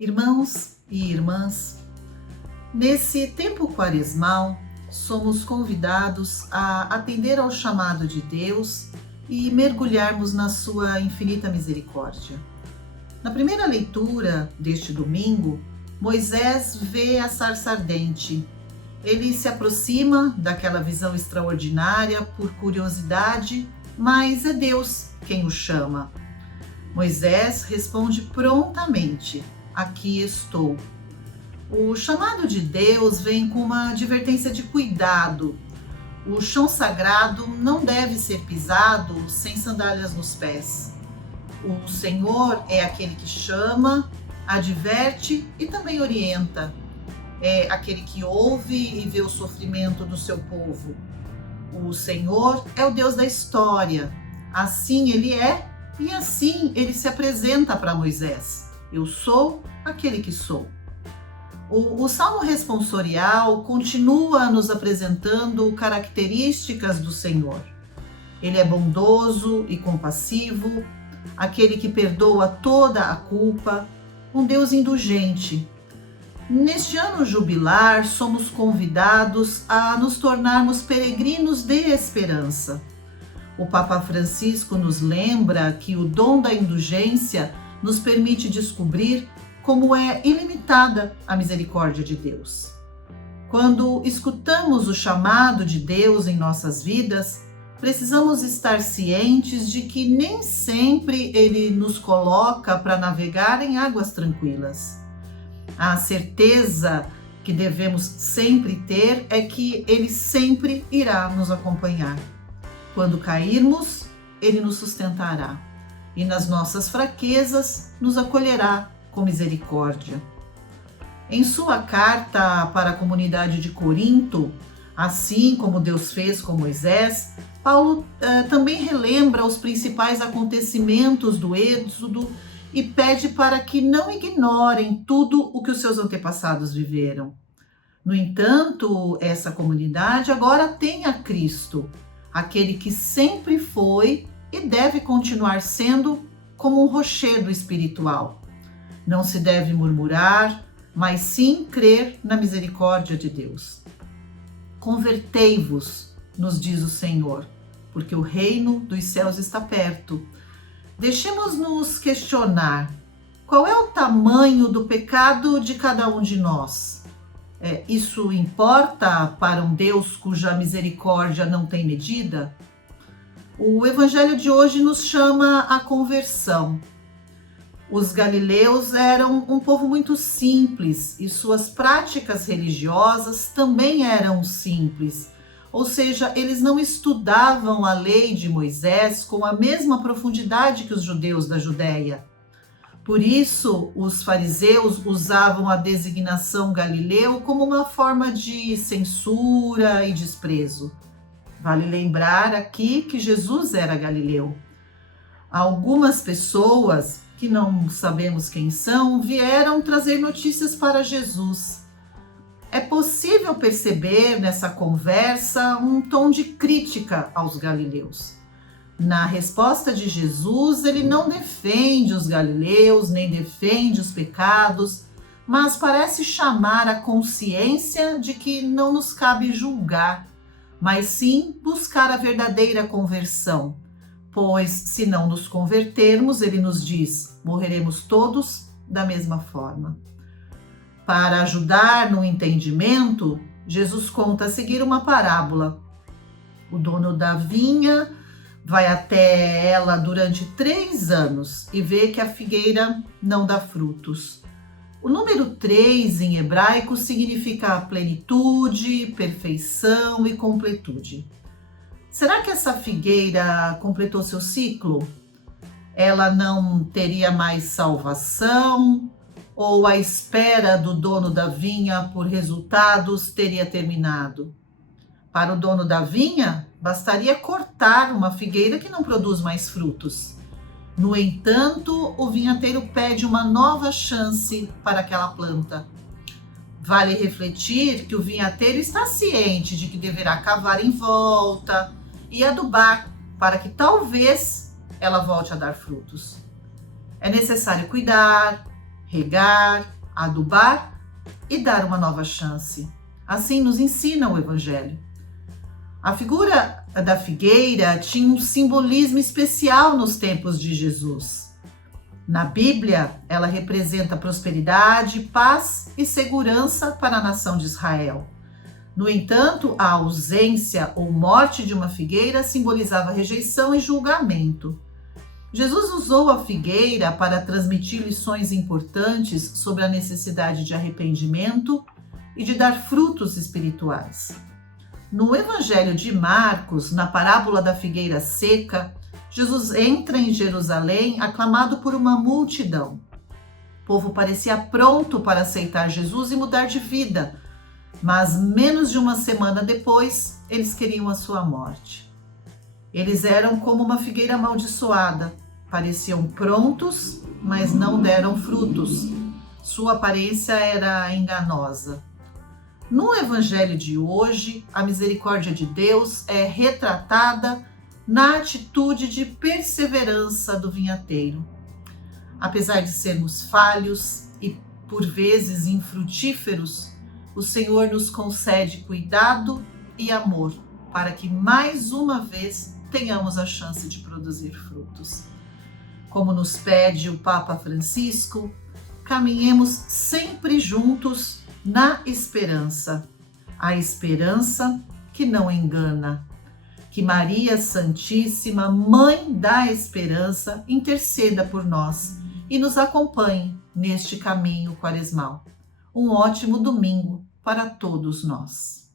Irmãos e irmãs, nesse tempo quaresmal, somos convidados a atender ao chamado de Deus e mergulharmos na sua infinita misericórdia. Na primeira leitura deste domingo, Moisés vê a sarça ardente. Ele se aproxima daquela visão extraordinária por curiosidade, mas é Deus quem o chama. Moisés responde prontamente: aqui estou. O chamado de Deus vem com uma advertência de cuidado. O chão sagrado não deve ser pisado sem sandálias nos pés. O Senhor é aquele que chama, adverte e também orienta. É aquele que ouve e vê o sofrimento do seu povo. O Senhor é o Deus da história. Assim ele é e assim ele se apresenta para Moisés. Eu sou aquele que sou. O Salmo responsorial continua nos apresentando características do Senhor. Ele é bondoso e compassivo, aquele que perdoa toda a culpa, um Deus indulgente. Neste ano jubilar, somos convidados a nos tornarmos peregrinos de esperança. O Papa Francisco nos lembra que o dom da indulgência nos permite descobrir como é ilimitada a misericórdia de Deus. Quando escutamos o chamado de Deus em nossas vidas, precisamos estar cientes de que nem sempre Ele nos coloca para navegar em águas tranquilas. A certeza que devemos sempre ter é que Ele sempre irá nos acompanhar. Quando cairmos, Ele nos sustentará e nas nossas fraquezas nos acolherá com misericórdia. Em sua carta para a comunidade de Corinto, assim como Deus fez com Moisés, Paulo também relembra os principais acontecimentos do Êxodo e pede para que não ignorem tudo o que os seus antepassados viveram. No entanto, essa comunidade agora tem a Cristo, aquele que sempre foi e deve continuar sendo como um rochedo espiritual. Não se deve murmurar, mas sim crer na misericórdia de Deus. Convertei-vos, nos diz o Senhor, porque o reino dos céus está perto. Deixemos-nos questionar: qual é o tamanho do pecado de cada um de nós? Isso importa para um Deus cuja misericórdia não tem medida? O Evangelho de hoje nos chama à conversão. Os galileus eram um povo muito simples e suas práticas religiosas também eram simples. Ou seja, eles não estudavam a lei de Moisés com a mesma profundidade que os judeus da Judéia. Por isso, os fariseus usavam a designação galileu como uma forma de censura e desprezo. Vale lembrar aqui que Jesus era galileu. Algumas pessoas, que não sabemos quem são, vieram trazer notícias para Jesus. É possível perceber nessa conversa um tom de crítica aos galileus. Na resposta de Jesus, ele não defende os galileus, nem defende os pecados, mas parece chamar a consciência de que não nos cabe julgar, mas sim buscar a verdadeira conversão. Pois, se não nos convertermos, ele nos diz, morreremos todos da mesma forma. Para ajudar no entendimento, Jesus conta a seguir uma parábola. O dono da vinha vai até ela durante 3 anos e vê que a figueira não dá frutos. O número 3 em hebraico significa plenitude, perfeição e completude. Será que essa figueira completou seu ciclo? Ela não teria mais salvação? Ou a espera do dono da vinha por resultados teria terminado? Para o dono da vinha, bastaria cortar uma figueira que não produz mais frutos. No entanto, o vinhateiro pede uma nova chance para aquela planta. Vale refletir que o vinhateiro está ciente de que deverá cavar em volta e adubar para que talvez ela volte a dar frutos. É necessário cuidar, regar, adubar e dar uma nova chance. Assim nos ensina o Evangelho. A figura da figueira tinha um simbolismo especial nos tempos de Jesus. Na Bíblia, ela representa prosperidade, paz e segurança para a nação de Israel. No entanto, a ausência ou morte de uma figueira simbolizava rejeição e julgamento. Jesus usou a figueira para transmitir lições importantes sobre a necessidade de arrependimento e de dar frutos espirituais. No Evangelho de Marcos, na parábola da figueira seca, Jesus entra em Jerusalém aclamado por uma multidão. O povo parecia pronto para aceitar Jesus e mudar de vida, mas menos de uma semana depois, eles queriam a sua morte. Eles eram como uma figueira amaldiçoada, pareciam prontos, mas não deram frutos. Sua aparência era enganosa. No Evangelho de hoje, a misericórdia de Deus é retratada na atitude de perseverança do vinhateiro. Apesar de sermos falhos e por vezes infrutíferos, o Senhor nos concede cuidado e amor para que mais uma vez tenhamos a chance de produzir frutos. Como nos pede o Papa Francisco, caminhemos sempre juntos na esperança, a esperança que não engana. Que Maria Santíssima, Mãe da Esperança, interceda por nós e nos acompanhe neste caminho quaresmal. Um ótimo domingo para todos nós.